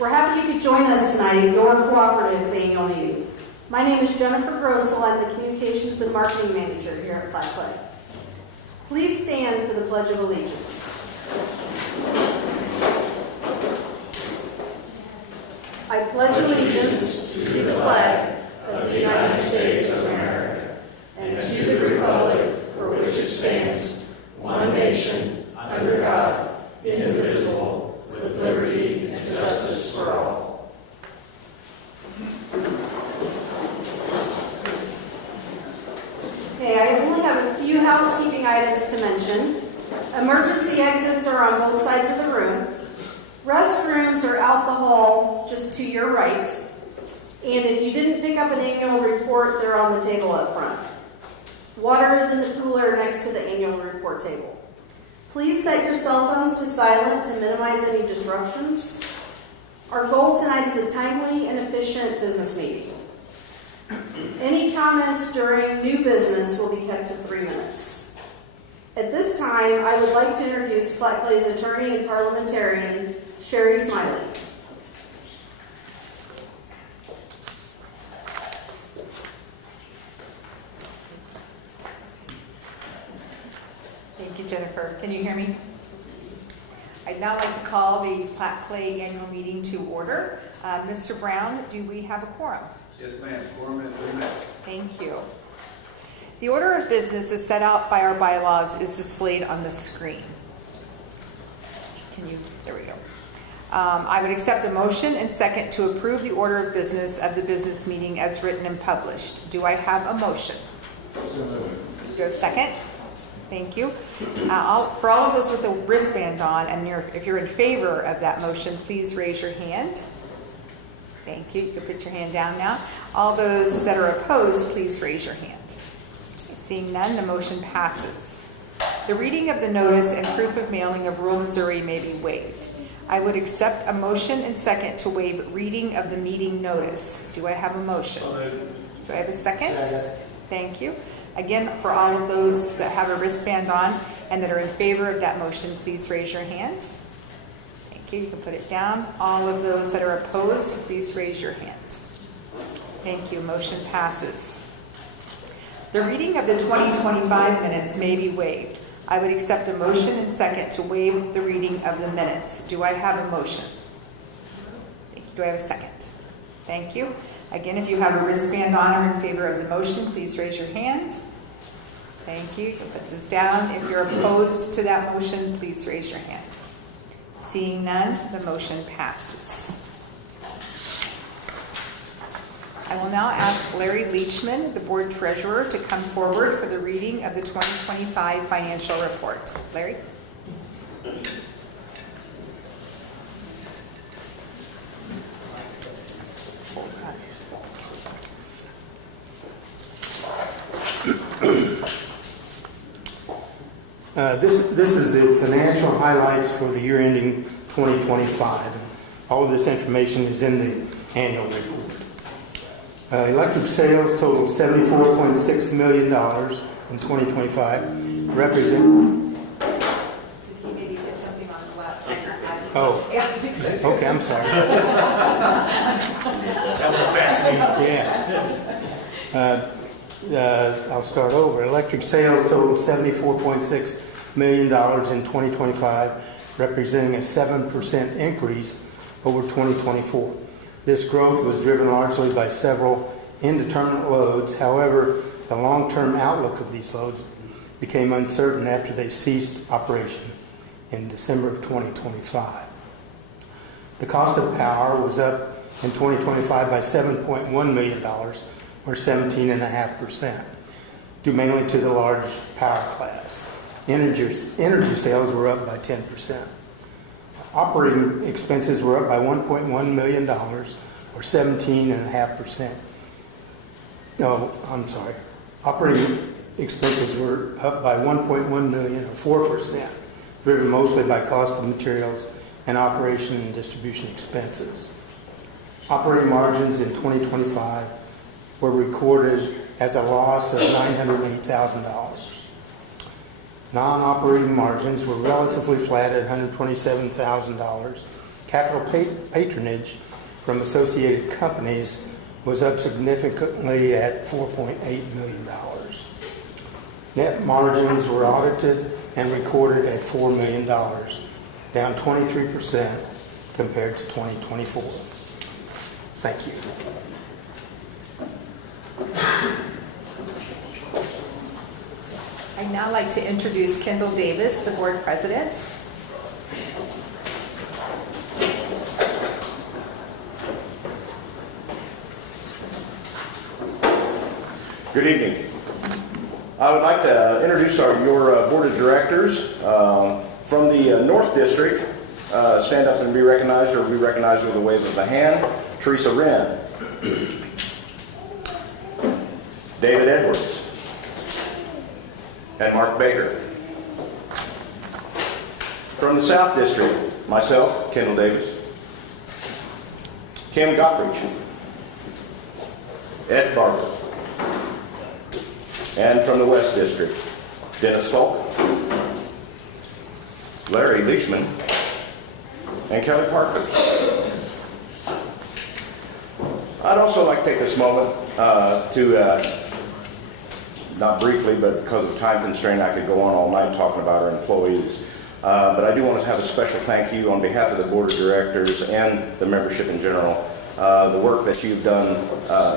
We're happy you could join us tonight at your Cooperative's annual meeting. My name is Jennifer Grossel. I'm the Communications and Marketing Manager here at Platte-Clay. Please stand for the Pledge of Allegiance. I pledge allegiance to the flag of the United States of America and to the republic for which it stands, one nation, under God, indivisible, with liberty and justice for all. Okay, I only have a few housekeeping items to mention. Emergency exits are on both sides of the room. Restrooms are out the hall just to your right. And if you didn't pick up an annual report, they're on the table up front. Water is in the cooler next to the annual report table. Please set your cell phones to silent to minimize any disruptions. Our goal tonight is a timely and efficient business meeting. Any comments during new business will be kept to 3 minutes. At this time, I would like to introduce Platte-Clay's attorney and parliamentarian, Sherry Smiley. Thank you, Jennifer. Can you hear me? I'd now like to call the Platte-Clay annual meeting to order. Mr. Brown, do we have a quorum? Yes, ma'am. Quorum is met. Thank you. The order of business as set out by our bylaws is displayed on the screen. There we go. I would accept a motion and second to approve the order of business of the business meeting as written and published. Do I have a motion? Do I have a second? Thank you. For all of those with a wristband on, and if you're in favor of that motion, please raise your hand. Thank you. You can put your hand down now. All those that are opposed, please raise your hand. Seeing none, the motion passes. The reading of the notice and proof of mailing of rural Missouri may be waived. I would accept a motion and second to waive reading of the meeting notice. Do I have a motion? Do I have a second? Thank you. Again, for all of those that have a wristband on and that are in favor of that motion, please raise your hand. Thank you. You can put it down. All of those that are opposed, please raise your hand. Thank you. Motion passes. The reading of the 2025 minutes may be waived. I would accept a motion and second to waive the reading of the minutes. Do I have a motion? Thank you. Do I have a second? Thank you. Again, if you have a wristband on or in favor of the motion, please raise your hand. Thank you. You can put this down. If you're opposed to that motion, please raise your hand. Seeing none, the motion passes. I will now ask Larry Leachman, the board treasurer, to come forward for the reading of the 2025 financial report. Larry? This is the financial highlights for the year ending 2025. All of this information is in the annual report. Electric sales totaled $74.6 million in 2025, represent. Did he maybe get something on the web? Oh, yeah, I think so. Okay, I'm sorry. That was a fast meeting. Yeah. I'll start over. Electric sales totaled $74.6 million in 2025, representing a 7% increase over 2024. This growth was driven largely by several indeterminate loads. However, the long-term outlook of these loads became uncertain after they ceased operation in December of 2025. The cost of power was up in 2025 by $7.1 million, or 17.5%, due mainly to the large power class. Energy sales were up by 10%. Operating expenses were up by $1.1 million, or 17.5%. No, I'm sorry. Operating expenses were up by $1.1 million, or 4%, driven mostly by cost of materials and operation and distribution expenses. Operating margins in 2025 were recorded as a loss of $908,000. Non-operating margins were relatively flat at $127,000 Capital patronage from associated companies was up significantly at $4.8 million. Net margins were audited and recorded at $4 million, down 23% compared to 2024. Thank you. I'd now like to introduce Kendall Davis, the board president. Good evening. I would like to introduce your board of directors. From the North District, stand up and be recognized or be recognized with a wave of the hand. Teresa Wren. David Edwards. And Mark Baker. From the South District, myself, Kendall Davis. Kim Gottfried. Ed Barber. And from the West District, Dennis Falk, Larry Leachman, and Kelly Parker. I'd also like to take this moment to, not briefly, but because of time constraint, I could go on all night talking about our employees. But I do want to have a special thank you on behalf of the board of directors and the membership in general. The work that you've done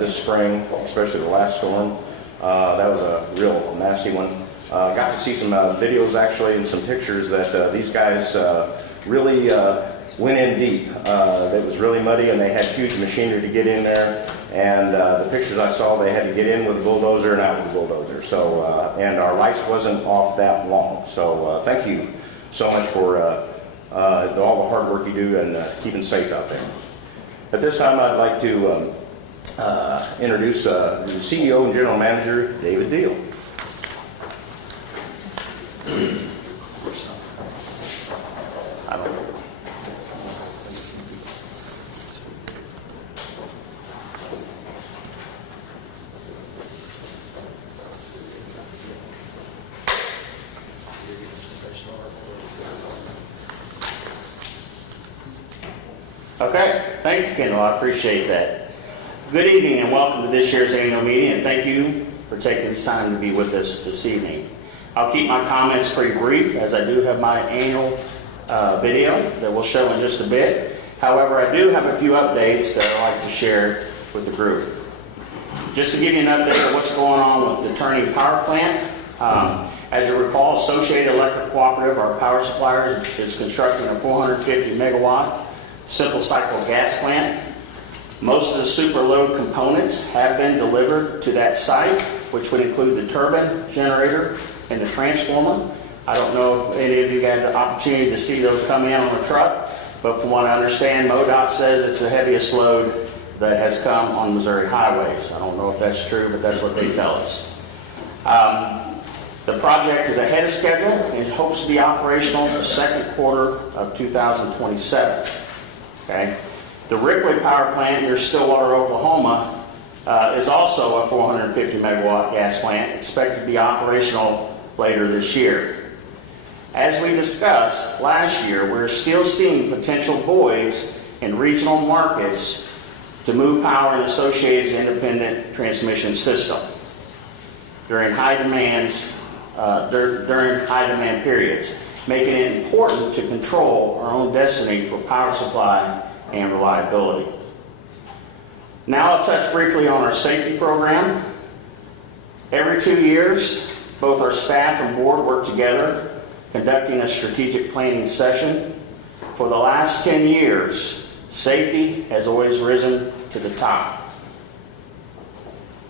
this spring, especially the last storm, that was a real nasty one. Got to see some videos actually and some pictures that these guys really went in deep. It was really muddy and they had huge machinery to get in there. And the pictures I saw, they had to get in with a bulldozer and out with a bulldozer. So, and our lights wasn't off that long. So thank you so much for all the hard work you do and keeping safe out there. At this time, I'd like to introduce the CEO and General Manager, David Deal. Okay, thank you, Kendall. I appreciate that. Good evening and welcome to this year's annual meeting, and thank you for taking this time to be with us this evening. I'll keep my comments pretty brief as I do have my annual video that we'll show in just a bit. However, I do have a few updates that I'd like to share with the group. Just to give you an update of what's going on with the Turning Power Plant. As you recall, Associated Electric Cooperative, our power supplier, is constructing a 450 megawatt simple cycle gas plant. Most of the super load components have been delivered to that site, which would include the turbine, generator, and the transformer. I don't know if any of you had the opportunity to see those come in on the truck, but from what I understand, MoDOT says it's the heaviest load that has come on Missouri highways. I don't know if that's true, but that's what they tell us. The project is ahead of schedule and hopes to be operational in the second quarter of 2027. Okay. The Ripley Power Plant near Stillwater, Oklahoma, is also a 450 megawatt gas plant, expected to be operational later this year. As we discussed last year, we're still seeing potential voids in regional markets to move power in Associated's independent transmission system during high demand periods, making it important to control our own destiny for power supply and reliability. Now I'll touch briefly on our safety program. Every 2 years, both our staff and board work together, conducting a strategic planning session. For the last 10 years, safety has always risen to the top.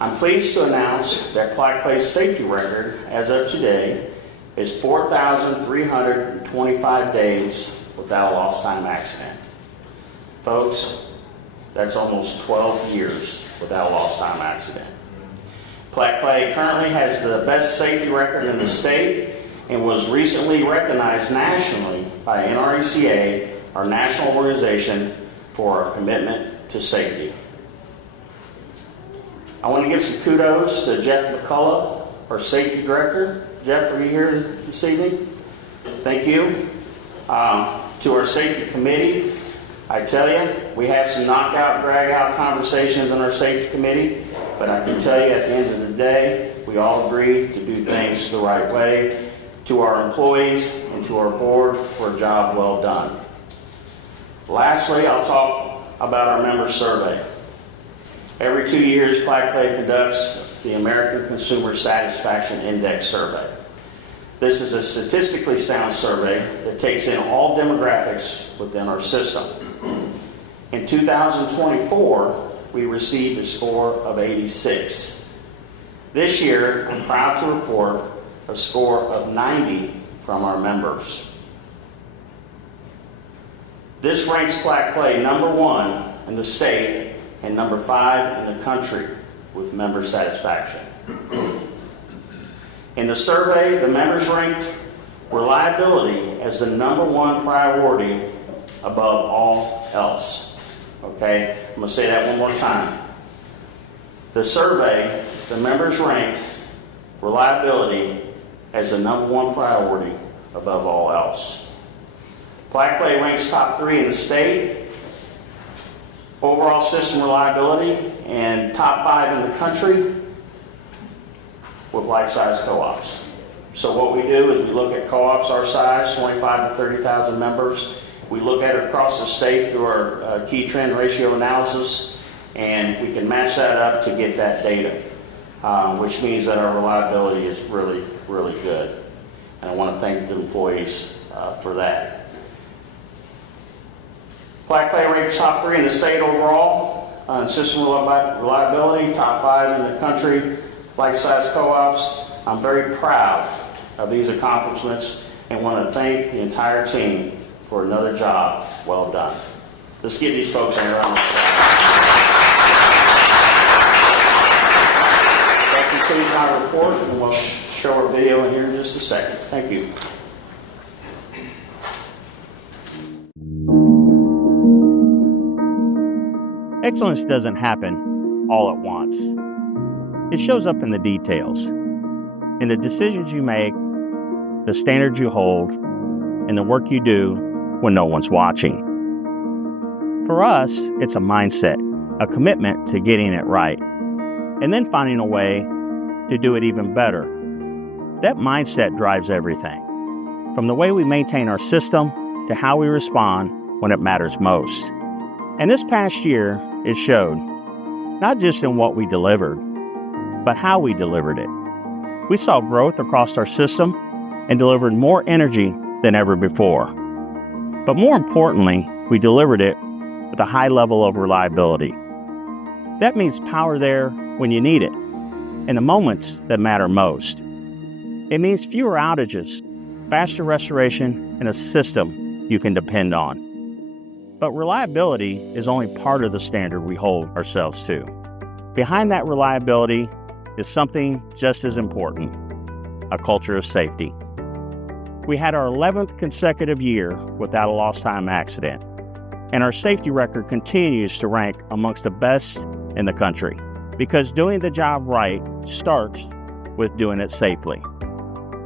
I'm pleased to announce that Platte-Clay's safety record, as of today, is 4,325 days without a lost time accident. Folks, that's almost 12 years without a lost time accident. Platte-Clay currently has the best safety record in the state and was recently recognized nationally by NRECA, our national organization, for our commitment to safety. I want to give some kudos to Jeff McCullough, our safety director. Jeff, are you here this evening? Thank you. To our safety committee, I tell you, we have some knockout, drag-out conversations on our safety committee, but I can tell you at the end of the day, we all agree to do things the right way to our employees and to our board for a job well done. Lastly, I'll talk about our member survey. Every 2 years, Platte-Clay conducts the American Consumer Satisfaction Index survey. This is a statistically sound survey that takes in all demographics within our system. In 2024, we received a score of 86. This year, I'm proud to report a score of 90 from our members. This ranks Platte-Clay number 1 in the state and number 5 in the country with member satisfaction. In the survey, the members ranked reliability as the number 1 priority above all else. Okay, I'm going to say that one more time. The survey, the members ranked reliability as the number 1 priority above all else. Platte-Clay ranks top 3 in the state, overall system reliability, and top 5 in the country with like-sized co-ops. So what we do is we look at co-ops our size, 25 to 30,000 members. We look at it across the state through our key trend ratio analysis, and we can match that up to get that data, which means that our reliability is really, really good. And I want to thank the employees for that. Platte-Clay ranks top 3 in the state overall in system reliability, top 5 in the country, like-sized co-ops. I'm very proud of these accomplishments and want to thank the entire team for another job well done. Let's give these folks a round of applause. That concludes my report, and we'll show our video in here in just a second. Thank you. Excellence doesn't happen all at once. It shows up in the details, in the decisions you make, the standards you hold, and the work you do when no one's watching. For us, it's a mindset, a commitment to getting it right, and then finding a way to do it even better. That mindset drives everything, from the way we maintain our system to how we respond when it matters most. And this past year, it showed, not just in what we delivered, but how we delivered it. We saw growth across our system and delivered more energy than ever before. But more importantly, we delivered it with a high level of reliability. That means power there when you need it, in the moments that matter most. It means fewer outages, faster restoration, and a system you can depend on. But reliability is only part of the standard we hold ourselves to. Behind that reliability is something just as important, a culture of safety. We had our 11th consecutive year without a lost time accident, and our safety record continues to rank amongst the best in the country, because doing the job right starts with doing it safely.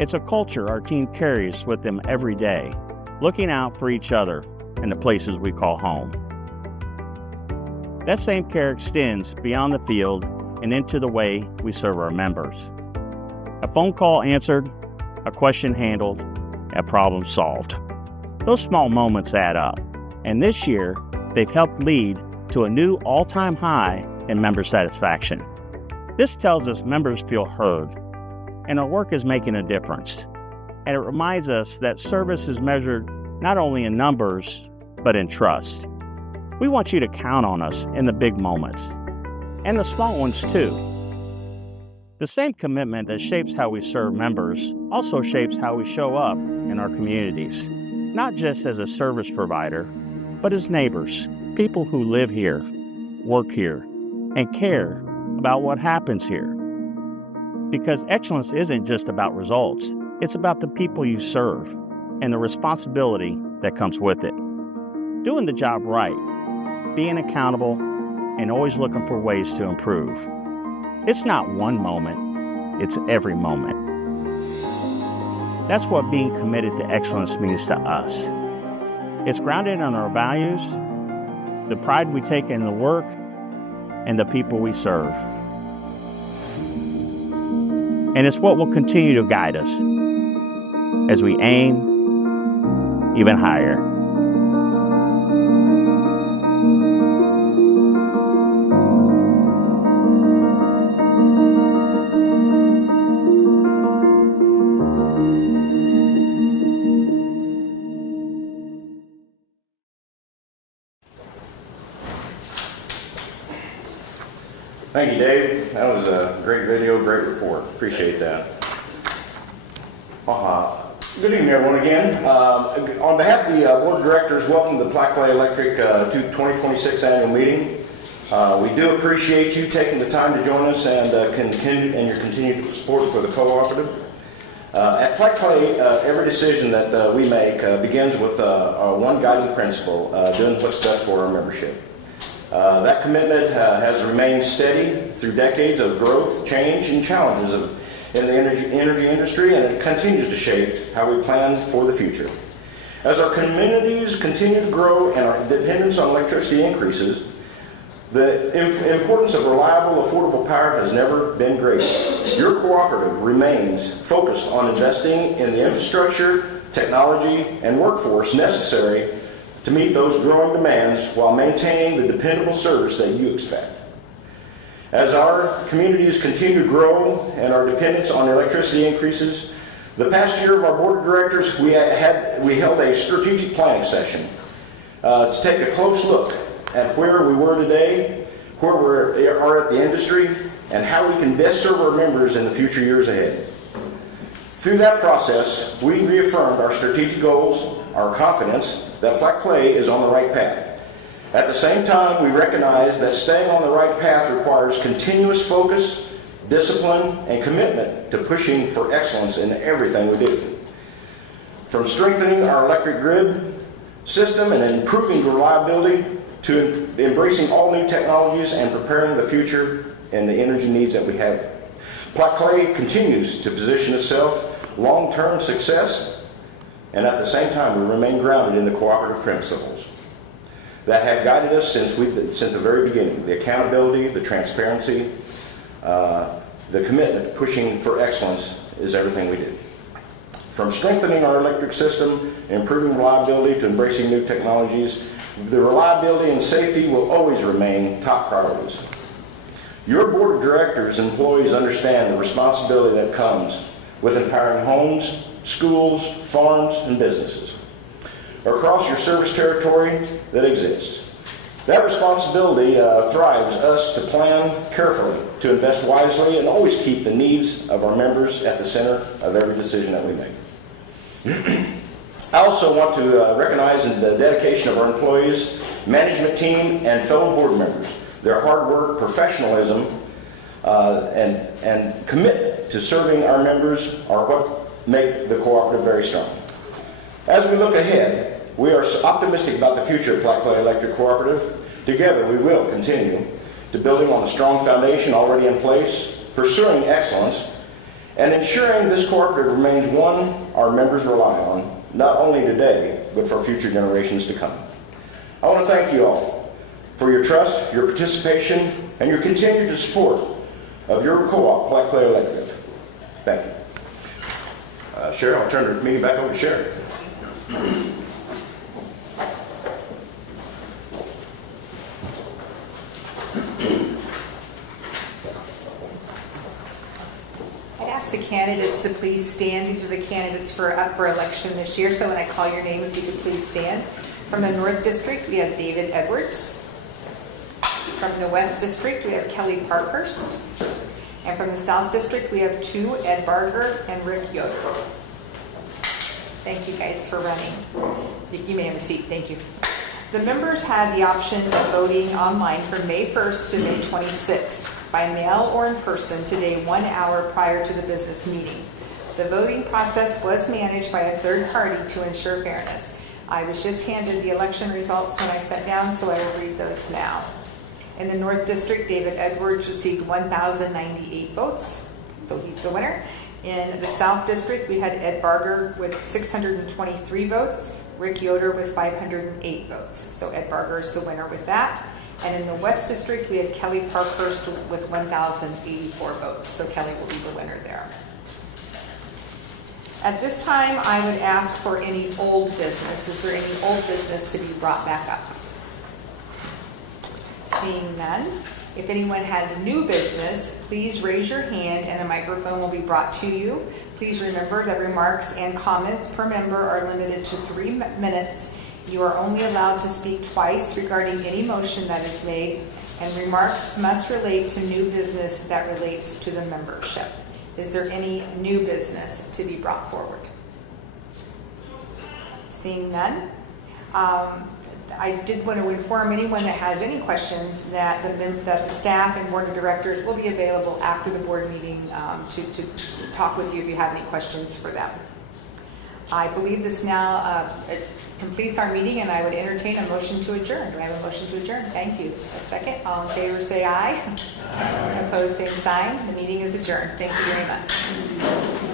It's a culture our team carries with them every day, looking out for each other in the places we call home. That same care extends beyond the field and into the way we serve our members. A phone call answered, a question handled, a problem solved. Those small moments add up, and this year they've helped lead to a new all-time high in member satisfaction. This tells us members feel heard, and our work is making a difference. And it reminds us that service is measured not only in numbers, but in trust. We want you to count on us in the big moments, and the small ones too. The same commitment that shapes how we serve members also shapes how we show up in our communities, not just as a service provider, but as neighbors, people who live here, work here, and care about what happens here. Because excellence isn't just about results, it's about the people you serve and the responsibility that comes with it. Doing the job right, being accountable, and always looking for ways to improve. It's not one moment, it's every moment. That's what being committed to excellence means to us. It's grounded in our values the pride we take in the work and the people we serve. And it's what will continue to guide us as we aim even higher. Thank you, Dave. That was a great video, great report. Appreciate that. Good evening, everyone, again. On behalf of the Board of Directors, welcome to the Platte-Clay Electric 2026 annual meeting. We do appreciate you taking the time to join us and your continued support for the cooperative. At Platte-Clay, every decision that we make begins with one guiding principle, doing what's best for our membership. That commitment has remained steady through decades of growth, change, and challenges in the energy industry, and it continues to shape how we plan for the future. As our communities continue to grow and our dependence on electricity increases, the importance of reliable, affordable power has never been greater. Your cooperative remains focused on investing in the infrastructure, technology, and workforce necessary to meet those growing demands while maintaining the dependable service that you expect. As our communities continue to grow and our dependence on electricity increases, the past year of our Board of Directors, we held a strategic planning session to take a close look at where we were today, where we are at the industry, and how we can best serve our members in the future years ahead. Through that process, we reaffirmed our strategic goals, our confidence that Platte-Clay is on the right path. At the same time, we recognize that staying on the right path requires continuous focus, discipline, and commitment to pushing for excellence in everything we do. From strengthening our electric grid system and improving reliability to embracing all new technologies and preparing the future and the energy needs that we have. Platte-Clay continues to position itself long-term success, and at the same time we remain grounded in the cooperative principles that have guided us since the very beginning. The accountability, the transparency, the commitment, pushing for excellence is everything we do. From strengthening our electric system, improving reliability, to embracing new technologies, the reliability and safety will always remain top priorities. Your Board of Directors and employees understand the responsibility that comes with empowering homes, schools, farms, and businesses across your service territory that exists. That responsibility thrives us to plan carefully, to invest wisely, and always keep the needs of our members at the center of every decision that we make. I also want to recognize the dedication of our employees, management team, and fellow board members. Their hard work, professionalism, and commitment to serving our members are what make the cooperative very strong. As we look ahead, we are optimistic about the future of Platte-Clay Electric Cooperative. Together, we will continue to building on the strong foundation already in place, pursuing excellence, and ensuring this cooperative remains one our members rely on, not only today, but for future generations to come. I want to thank you all for your trust, your participation, and your continued support of your co-op, Platte-Clay Electric. Thank you. Cheryl, I'll turn the meeting back over to Cheryl. I ask the candidates to please stand. These are the candidates up for election this year, so when I call your name, if you could please stand. From the North District, we have David Edwards. From the West District, we have Kelly Parkhurst. And from the South District, we have two, Ed Barger and Rick Yoder. Thank you guys for running. You may have a seat. Thank you. The members had the option of voting online from May 1st to May 26th by mail or in person today 1 hour prior to the business meeting. The voting process was managed by a third party to ensure fairness. I was just handed the election results when I sat down, so I will read those now. In the North District, David Edwards received 1,098 votes, so he's the winner. In the South District, we had Ed Barger with 623 votes. Rick Yoder with 508 votes. So Ed Barger is the winner with that. And in the West District, we had Kelly Parkhurst with 1,084 votes. So Kelly will be the winner there. At this time, I would ask for any old business. Is there any old business to be brought back up? Seeing none. If anyone has new business, please raise your hand and a microphone will be brought to you. Please remember that remarks and comments per member are limited to 3 minutes. You are only allowed to speak twice regarding any motion that is made, and remarks must relate to new business that relates to the membership. Is there any new business to be brought forward? Seeing none. I did want to inform anyone that has any questions that the staff and board of directors will be available after the board meeting to talk with you if you have any questions for them. I believe this now completes our meeting, and I would entertain a motion to adjourn. Do I have a motion to adjourn? Thank you. A second. All in favor, say aye. Aye. Opposed, same sign. The meeting is adjourned. Thank you very much.